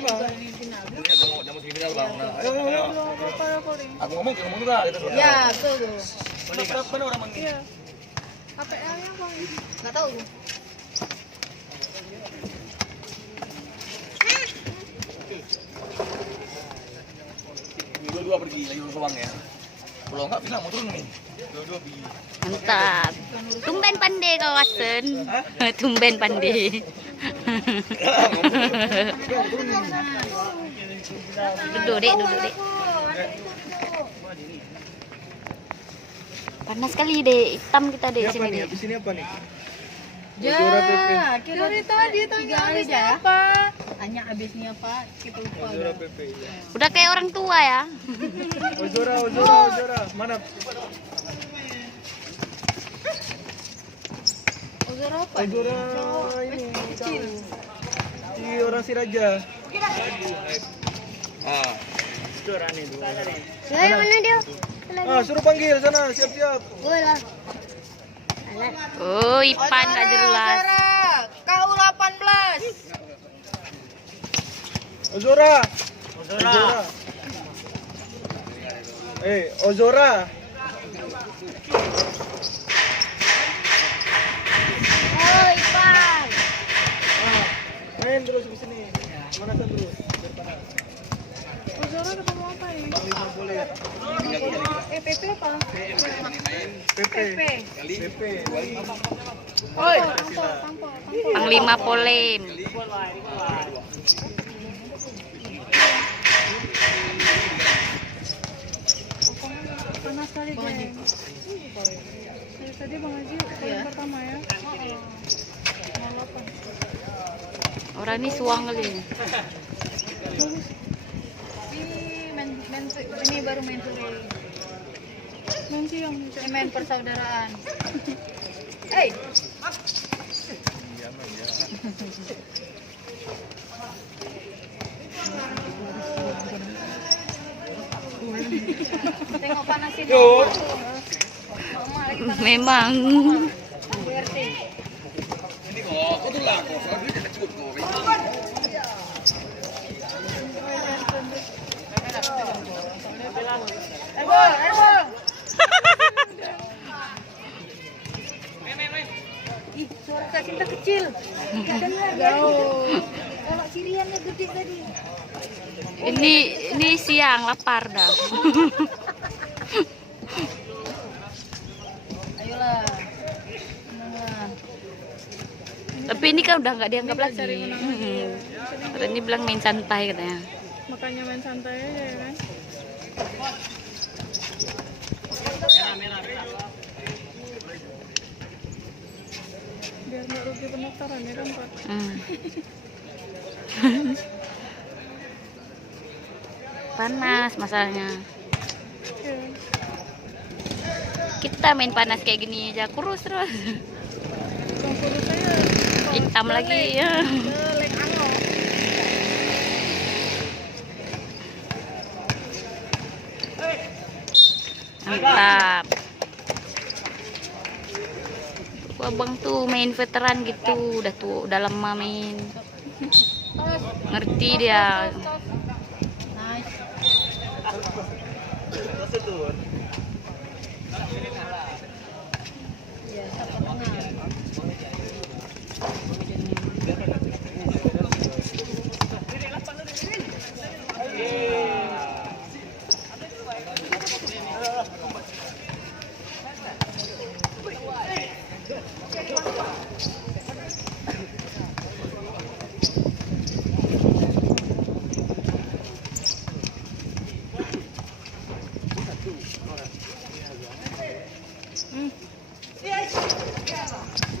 Udah mau semifinal bang. Ayo. Aku ngomong juga. Ya, betul. Berapa orang manggil? Iya. HPL-nya bang? Nggak tahu. Dua-dua pergi lagi uang ya. Kalau enggak bilang mau turun nih. Dua-dua pergi. Mantap. Tumben pandai kawasan. Tumben pandai. Duduk dek. Panas sekali dek, hitam kita dek sini dek. Di sini apa nih? Ya, kira dari tadi tanya habisnya apa? Tanya habisnya apa? Kita lupa. Udah kayak orang tua ya. Ozora. Mana? Ozora apa? Ozora ini kecil. Si orang Siraja. Ah. Ozora nih dulu. Saya mana dia? Suruh panggil sana, siap-siap. Gue lah. Oh, Ipan gak jelas. Kau 18. Ozora. Ozora. Oh, Ipan. Main terus di sini. Mana kan terus? Ozora ketemu apa nih? Panglima boleh. PP apa? PP. Oh, tampol. Panglima Polem. Panas sekali geng. Tadi Bang Haji yang pertama ya. Orang ini suang kali. Ini baru main sore. Nanti yang main persaudaraan. Hey. Tengok panasin. Memang. Ini kok, itu lah kok. Soalnya dia kecut kok. Ih, suara Kak Cinta kecil. Gak dengar jauh. Kalau Siriannya gede tadi. Ini siang lapar dah. Ayolah. Tapi ini kan udah nggak dianggap lagi. Karena ini bilang main santai katanya. Makanya main santai aja ya kan. Biar nggak rugi pendaftaran ya kan Pak. Panas masalahnya. Ya. Kita main panas kayak gini aja kurus terus. Bang kurus saya. Hitam lagi ya. Lek ano. Mantap. Abang tuh main veteran gitu, udah lama main. Ngerti dia. Nice. Ya, siapa kenal.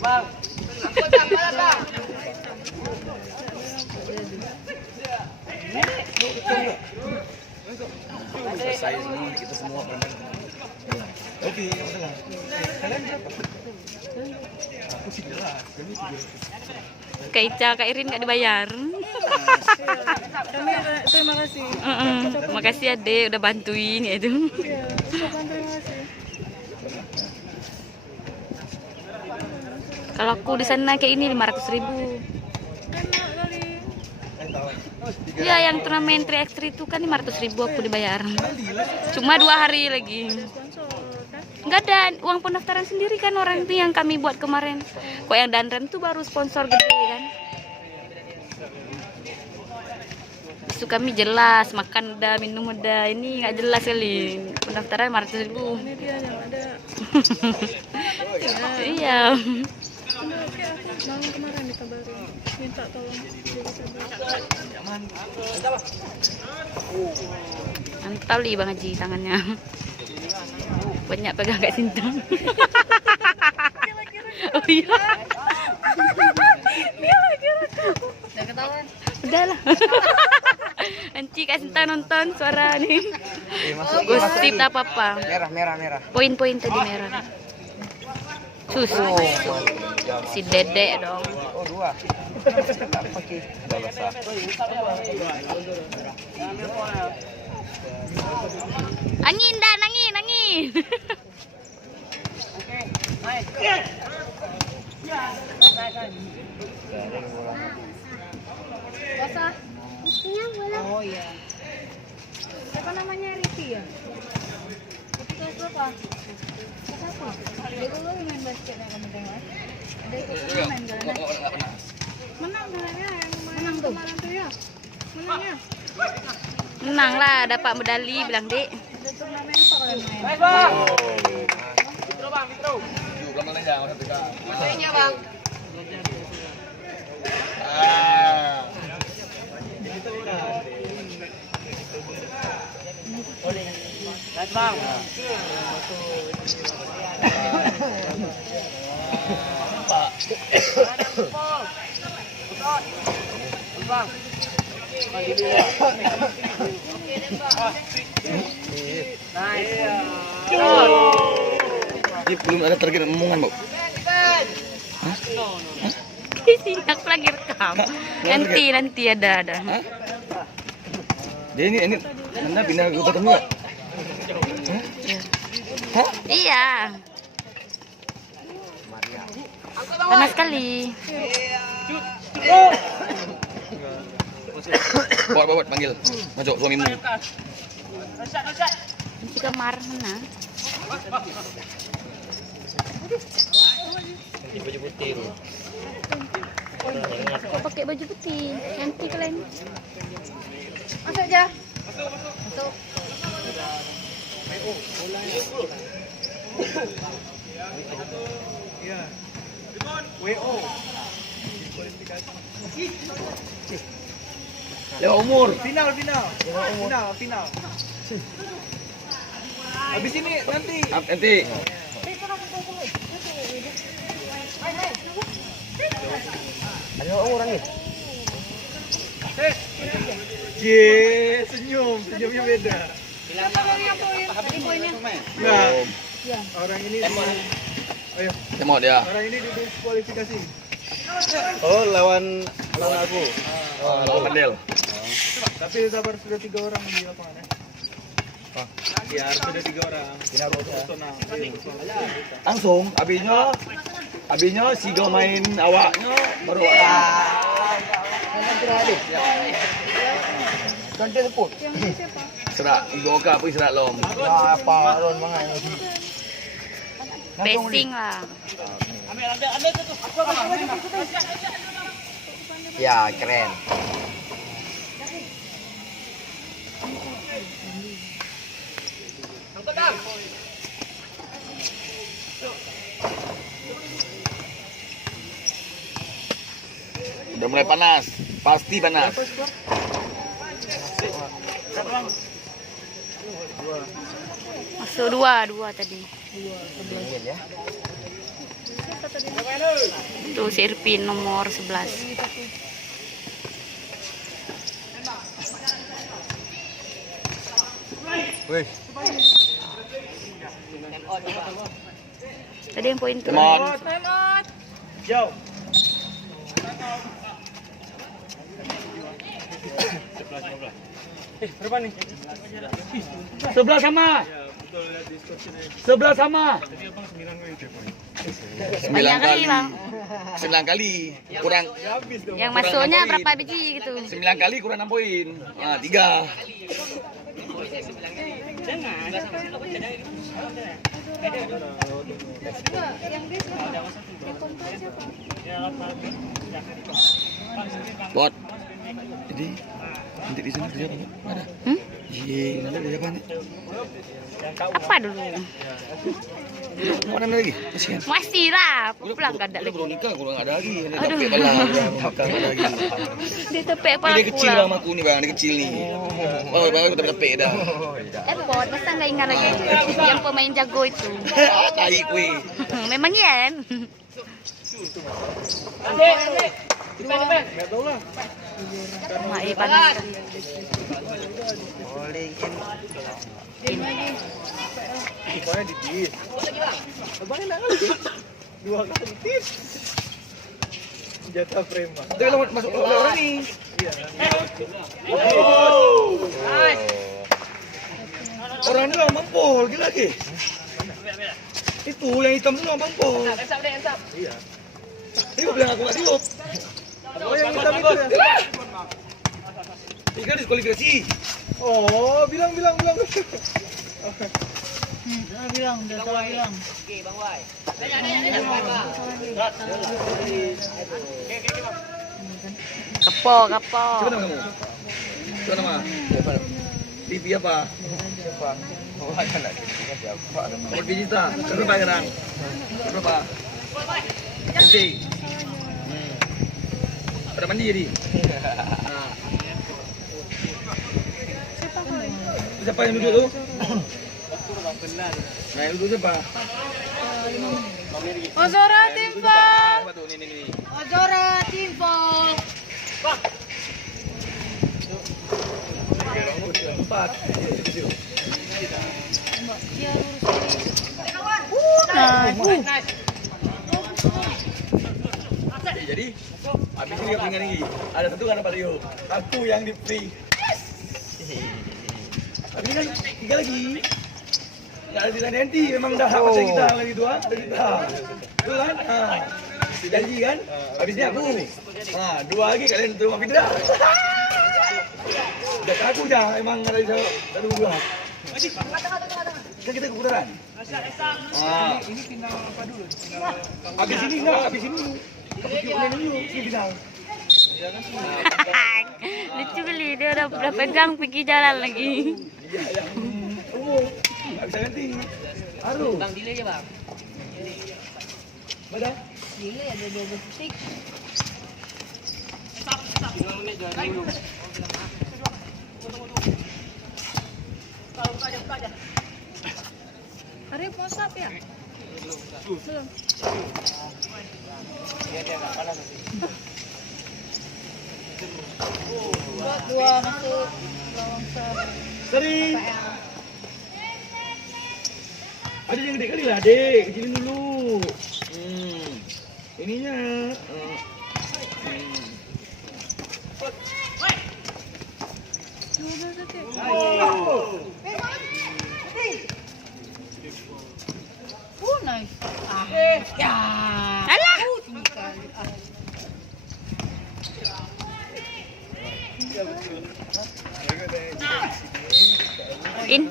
Bang. Selesai semua kita semua bermain. Oke, masalah. Kalian berapa? Aku sih jelas. Kak Ica, Kak Irin nggak dibayar. Kami terima kasih. Makasih ya Dek udah bantuin ya itu. Iya, ucapan terima kasih. Kalau aku di sana kayak ini 500.000. Enak kali. Ya, yang turnamen 3x3 itu kan 500.000 aku dibayar. Cuma 2 hari lagi. Enggak ada uang pendaftaran sendiri kan orang itu yang kami buat kemarin. Kok yang danrem tuh baru sponsor gede kan. Itu kami jelas, makan udah, minum udah. Ini nggak jelas kali. Pendaftaran 500.000. Ini dia yang ada. Iya. Malam kemarin dikabarin minta tolong jadi sabar. Mantap li Bang Haji tangannya. Banyak pegang kayak sintang. Oh iya. Udah ketahuan. Udah lah. Nanti Kak Sinta nonton suara nih. Gosip tak apa-apa. Merah. Poin-poin tadi merah. Susu. Si Dedek dong. Oh, 2. Pakai. Udah basah. Angin dan angin. Basah. Oh iya. Siapa namanya Riti ya? Riti kelas berapa? Kelas apa? Dia dulu main basket ya kamu tengok. Ada ikut turnamen jalan. Menang jalannya yang menang tuh. Kemarin tuh ya. Menangnya. Menang lah, dapat medali bilang Dek. Ada turnamen apa kalian main? Matanya bang. Ini belum ada target omongan, Bu. Sini aku lagi rekam. Nanti ada. Dia ini Anda pindah ke kota enggak? Hah? Iya. Panas sekali. Buat panggil. Masuk suamimu. Di kamar mana? Baju putih. Kok pakai baju putih? Cantik kalian. Masuk aja. Masuk. Lewat umur. Final. Habis ini nanti. Nanti. Ada orang nih. Senyumnya beda. Siapa yang poin? Tadi poinnya. Nah, orang ini ayo, Temo dia. orang ini didiskualifikasi. Oh, lawan aku. Oh, lawan Pandel. Tapi sabar sudah 3 orang di lapangan ya. Ya, harus sudah 3 orang. Personal. Langsung, abinya sigo main awaknya baru Yang ini siapa? serak igoka pun serak lom. Pacing lah. Ya, keren. Udah mulai panas, pasti panas. Masuk dua tadi. Tuh si Irvin nomor 11. Wih, Tadi yang poin tuh. Temot. Yo. Berapa nih? 11 sama. Betul lihat distorsinya. Sebelah sama. Tadi abang 9 kali telepon. 9 kali bang. 9 kali kurang Habis dong. Yang masuknya berapa biji gitu? 9 kali kurang 6 poin. Ah, 3. Enggak, yang dia siapa? Yang kontra siapa? Bot. Jadi nanti di sini kerja apa? Ada. Iya, nanti kerja apa nih? Apa dulu? Mana lagi? Kasihan. Masih lah, pulang gak ada Udah lagi. belum nikah, kurang ada lagi. Ini Aduh. tepek balah, nikah ada lagi. Dia tepek Ini pala dia kecil pulang. sama aku nih bang, dia kecil nih. Oh, bang udah tepek dah. Bot, masa nggak ingat lagi yang pemain jago itu? Tai kue. Memang Yen. Enggak tahu lah. Mak panas. Pokoknya di tis. Abang enak kali. 2 kali tis. Jatah frame bang. Tapi kalau masuk oleh orang nih. Iya. Orang ini orang Pol, gila lagi. Itu yang hitam itu orang Pol. Iya. Ini gue bilang aku nggak diop. Oh yang hitam itu ya. Ini kan diskualifikasi. Oh, bilang. Bilang, udah salah bilang. Kepo, kepo. Siapa nama kamu? Siapa nama? TV apa? Siapa? Oh, ada lagi. Siapa? Nomor digital. Berapa sekarang? Berapa? Nanti. Pada mandi jadi. Nah. Siapa yang duduk tuh? Nah, yang duduk siapa? Ozora Timpo. Siapa tuh? Nih. Ozora Timpo. Empat. Dia lurus. Jadi, habis ini yang ringan lagi. Ada satu kan Pak Rio. Aku yang di free. Tapi ini kan 3 lagi. Nggak ada sisa nanti. Memang dah hak pasal kita lagi 2. Ada kita. Betul kan? Nah, janji kan? Habisnya aku. Nah, 2 lagi kalian terima Fidra. Udah aku dah. Emang ada satu 2. Kan kita keputaran. Nah, Ini final apa dulu? habis ini enggak, habis ini. Keputusan dulu, ini final. Lucu kali dia udah pegang pergi jalan lagi. Iya, yang umum. Nggak bisa ganti. Aduh. Bang delay aja bang. Badan. Gila ada 12 detik. Arif mau sap ya? Belum. Dua masuk lawang sap. Sering. Ada yang gede kali lah, dek. Kecilin dulu. Ininya. Nice. Ya. Alah. Tinggi kali. In.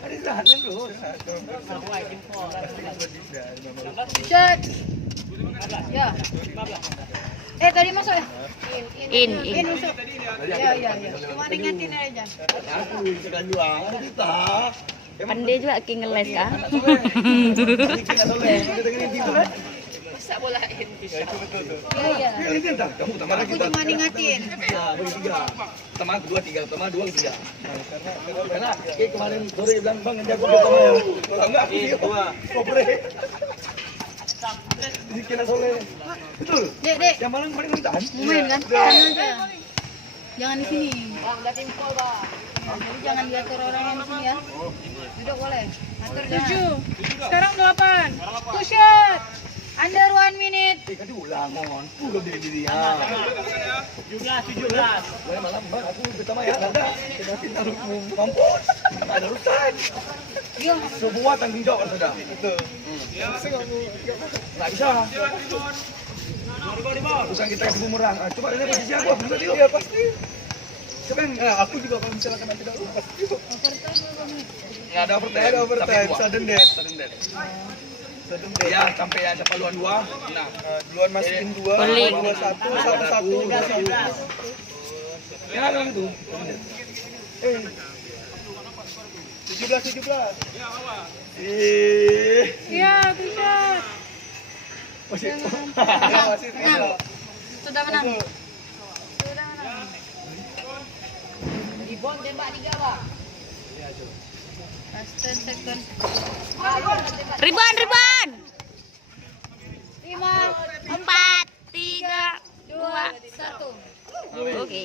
Ada istirahat kan dulu. Cek. Ya. Tadi masuk ya? In. Masuk. Ya. Cuma ingetin aja. Aku sekarang doang. Ada kita. Pandai juga Ki ngeles kan? Ini kita soleh. Kita dengerin itu kan. Iya. Ini entah. Kamu tambah lagi. Aku cuma ingetin. Nah, bagi 3. Tambah 2, 3. Tambah 2, 3. Karena kemarin sore dia bilang, Bang, nanti aku pertama ya. Kalau enggak, aku dia. Kopre. Di kena soleh. Betul. Dek. Yang malam kemarin minta kan? Main kan? Sana aja. Jangan di sini. Jadi jangan diatur orang yang di sini ya. Duduk boleh. Atur 7. Sekarang 8. Push it. Under 1 minute. Kan diulang. Bangun. Belum diri-diri. Ah. 17. Boleh malam, Bang. Aku pertama ya, ada. Kita mampus. Ada urusan. Semua tanggung jawab sudah. Betul. Nggak bisa. Bukan kita yang bumerang. Coba ini posisi aku bisa dia. Ya pasti. Coba aku juga kalau misalkan nanti tidak pasti. Nggak ada overtime. Ada overtime. Sudden death. Ya sampai ya siapa luan 2. Nah, duluan masukin 2, Balik. 2 1. Ya kan itu. 17. Iya, bisa. Masih. Sudah menang. Ribon tembak 3, Pak. Last 10 second. Ribuan. 5, 4, 3, 2. 2, 1. Oke.